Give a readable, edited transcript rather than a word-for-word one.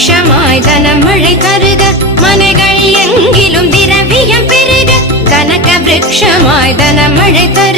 விருட்சமாய் தனமழை தருக மனைகள் எங்கிலும் திரவியம் பெருக கனக விருட்சமாய் தனமழை தருக